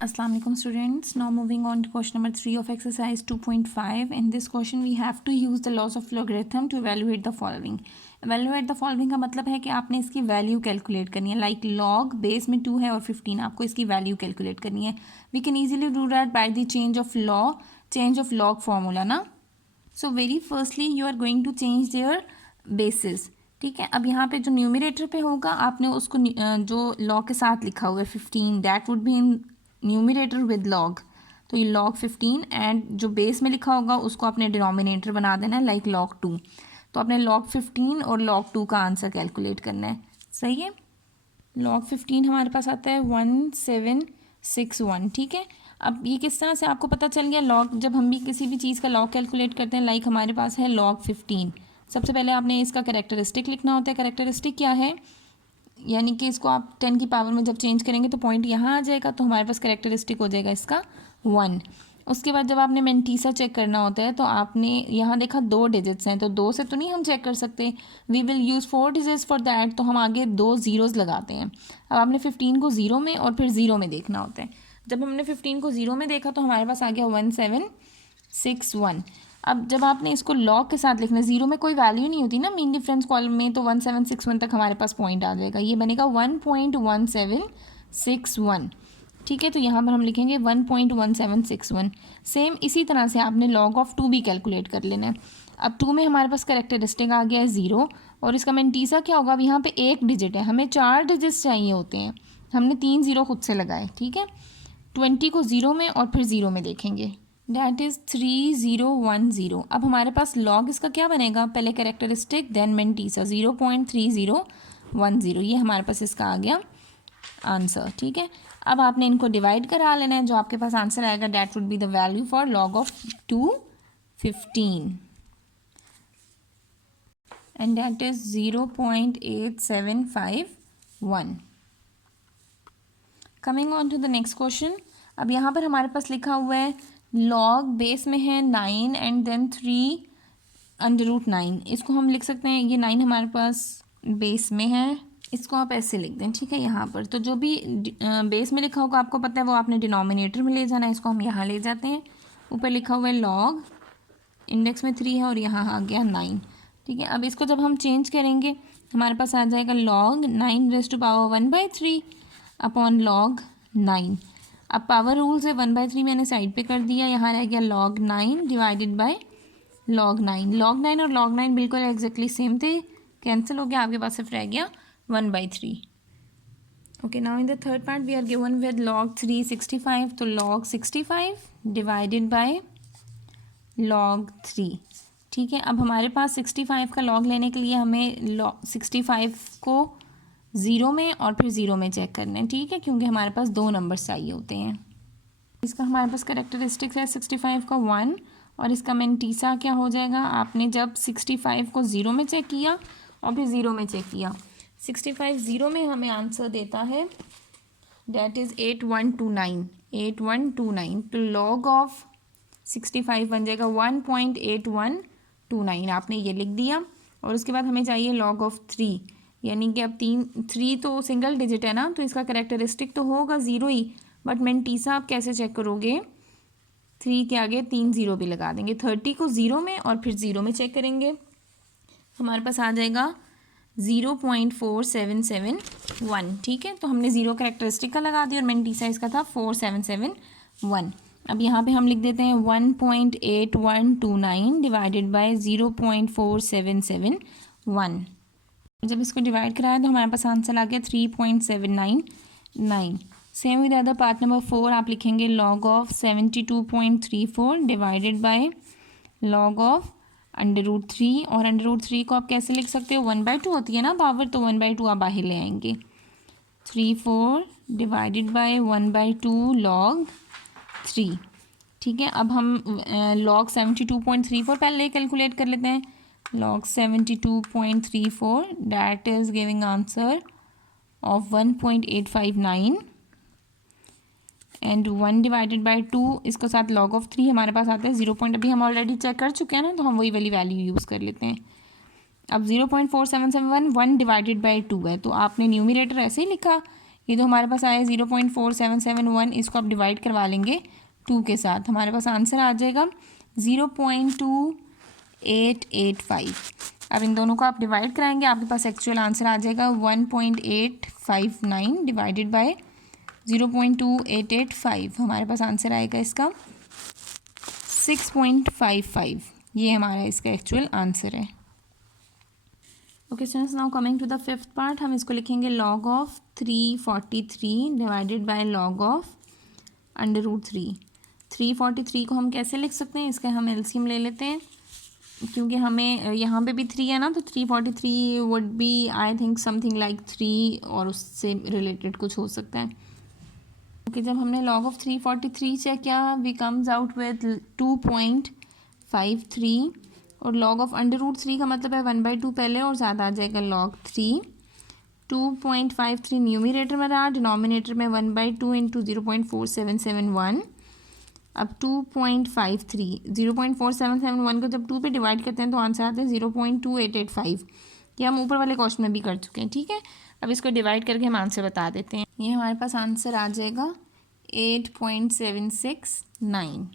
Assalamu alaikum students. Now moving on to question number 3 of exercise 2.5. In this question we have to use the laws of logarithm to evaluate the following. Evaluate the following का मतलब है कि आपने इसकी value calculate करनी है. Like log base में 2 है और 15, आपको इसकी वैल्यू कैलकुलेट करनी है. We can easily do that by the change of log formula ना. So very firstly you are going to change their basis. ठीक है, अब यहाँ पे जो न्यूमिनेटर पे होगा आपने उसको जो log के साथ लिखा हुआ है 15, that would be in numerator with log. तो ये log 15 एंड जो बेस में लिखा होगा उसको अपने डिनोमिनेटर बना देना है लाइक log 2. तो आपने log 15 और log 2 का आंसर कैलकुलेट करना है. सही है. log 15 हमारे पास आता है 1761. ठीक है, अब ये किस तरह से आपको पता चल गया log. जब हम भी किसी भी चीज़ का log कैलकुलेट करते हैं लाइक हमारे पास है log 15, सबसे पहले आपने इसका कैरेक्टरिस्टिक लिखना होता है. कैरेक्टरिस्टिक क्या है, यानी कि इसको आप 10 की पावर में जब चेंज करेंगे तो पॉइंट यहाँ आ जाएगा, तो हमारे पास कैरेक्टरिस्टिक हो जाएगा इसका 1. उसके बाद जब आपने मेंटीसा चेक करना होता है तो आपने यहाँ देखा 2 डिजिट्स हैं, तो 2 से तो नहीं हम चेक कर सकते. We will use 4 digits for that, तो हम आगे 2 ज़ीरोज़ लगाते हैं. अब आपने 15 को 0 में और फिर 0 में देखना होता है. जब हमने 15 को 0 में देखा तो हमारे पास आ गया 1761. अब जब आपने इसको log के साथ लिखना है, 0 में कोई वैल्यू नहीं होती ना मीन डिफरेंस कॉलम में, तो 1761 तक हमारे पास पॉइंट आ जाएगा. ये बनेगा 1.1761. ठीक है, तो यहाँ पर हम लिखेंगे 1.1761. सेम इसी तरह से आपने log ऑफ 2 भी कैलकुलेट कर लेना है. अब 2 में हमारे पास करेक्टरिस्टिक आ गया है 0 और इसका मेंटीसा क्या होगा. अब यहाँ पे 1 डिजिट है, हमें 4 डिजिट्स चाहिए होते हैं, हमने 3 0 खुद से लगाए. ठीक है, 20 को 0 में और फिर 0 में देखेंगे, डैट इज़ 3010. अब हमारे पास log इसका क्या बनेगा, पहले कैरेक्टरिस्टिक देन मेंटीसा 0.3010. ये हमारे पास इसका आ गया आंसर. ठीक है, अब आपने इनको डिवाइड करा लेना है, जो आपके पास आंसर आएगा that would be the value for log of 215 and that is 0.8751. Coming on to the next question. अब यहाँ पर हमारे पास लिखा हुआ है log बेस में है 9 एंड देन 3√9. इसको हम लिख सकते हैं, ये 9 हमारे पास बेस में है, इसको आप ऐसे लिख दें. ठीक है, यहाँ पर तो जो भी बेस में लिखा होगा आपको पता है वो आपने डिनोमिनेटर में ले जाना है. इसको हम यहाँ ले जाते हैं. ऊपर लिखा हुआ है log, इंडेक्स में 3 है और यहाँ आ गया 9. ठीक है, अब इसको जब हम चेंज करेंगे हमारे पास आ जाएगा log 9⁻⁴ अपॉन log 9. अब पावर रूल से 1/3 मैंने साइड पे कर दिया, यहाँ रह गया log 9 divided by log 9. log 9 और log 9 बिल्कुल एग्जैक्टली सेम थे, कैंसिल हो गया, आपके पास सिर्फ रह गया 1/3. Okay, now in the third part we are given with log 365, तो log 65 डिवाइडेड बाय log 3. ठीक है, अब हमारे पास 65 का log लेने के लिए हमें 65 को 0 में और फिर 0 में चेक करना है. ठीक है, क्योंकि हमारे पास 2 नंबर्स चाहिए होते हैं. इसका हमारे पास करेक्टरिस्टिक्स है 65 का 1 और इसका मेंटीसा क्या हो जाएगा. आपने जब 65 को 0 में चेक किया और फिर 0 में चेक किया, 65 0 में हमें आंसर देता है डैट इज़ 8129. तो log ऑफ 65 बन जाएगा 1.8129. आपने ये लिख दिया और उसके बाद हमें चाहिए log ऑफ 3, यानी कि अब 3 तो सिंगल डिजिट है ना, तो इसका करेक्टरिस्टिक तो होगा 0 ही, बट मेंटीसा आप कैसे चेक करोगे. 3 के आगे 3 0 भी लगा देंगे, 30 को 0 में और फिर 0 में चेक करेंगे, हमारे पास आ जाएगा 0.4771. ठीक है, तो हमने 0 करेक्टरिस्टिक का लगा दिया और मेंटीसा इसका था 4771. अब यहाँ पे हम लिख देते हैं 1.8129 डिवाइडेड बाय 0.4771. जब इसको डिवाइड कराया तो हमारे पास आंसर आ गया 3.799. Same with other part number 4 आप लिखेंगे log of 72.34 divided by log of √3. और √3 को आप कैसे लिख सकते हो, 1/2 होती है ना पावर, तो 1/2 आप बाहर ले आएंगे. 34 डिवाइडेड बाय 1/2 log 3. ठीक है, अब हम log 72.34 पहले कैलकुलेट कर लेते हैं. log 72.34 that is giving answer of 1.859 and 1 divided by 2, इसके साथ log ऑफ 3 हमारे पास आता है 0. अभी हम ऑलरेडी चेक कर चुके हैं ना, तो हम वही वाली वैल्यू यूज़ कर लेते हैं. अब 0.4771 1 डिवाइडेड बाई 2 है, तो आपने न्यूमिनेटर ऐसे ही लिखा, ये जो हमारे पास आया 0.4771, इसको आप डिवाइड करवा लेंगे 2 के साथ, हमारे पास आंसर आ जाएगा 0.2885। अब इन दोनों को आप डिवाइड कराएंगे, आपके पास एक्चुअल आंसर आ जाएगा 1.859 डिवाइडेड बाय 0.2885। हमारे पास आंसर आएगा इसका 6.55। ये हमारा इसका एक्चुअल आंसर है। Okay students, now coming to the fifth part, हम इसको लिखेंगे log of 343 divided by log of √3। 343 को हम कैसे लिख सकते हैं, इसका हम एलसीएम ले लेते हैं, क्योंकि हमें यहाँ पे भी 3 है ना, तो 343 would be I think something like 3 और उससे रिलेटेड कुछ हो सकता है। ओके, जब हमने log ऑफ 343 चेक किया, वी कम्स आउट विद 2.53 और log ऑफ √3 का मतलब है 1/2 पहले और ज़्यादा आ जाएगा log 3। 2.53 न्यूमिनेटर में रहा, डिनोमिनेटर में 1/2 इंटू 0.4771। अब 2.53 0.4771 को जब 2 पे डिवाइड करते हैं तो आंसर आता है 0.2885। ये हम ऊपर वाले क्वेश्चन में भी कर चुके हैं, ठीक है। अब इसको डिवाइड करके हम आंसर बता देते हैं। ये हमारे पास आंसर आ जाएगा 8.769।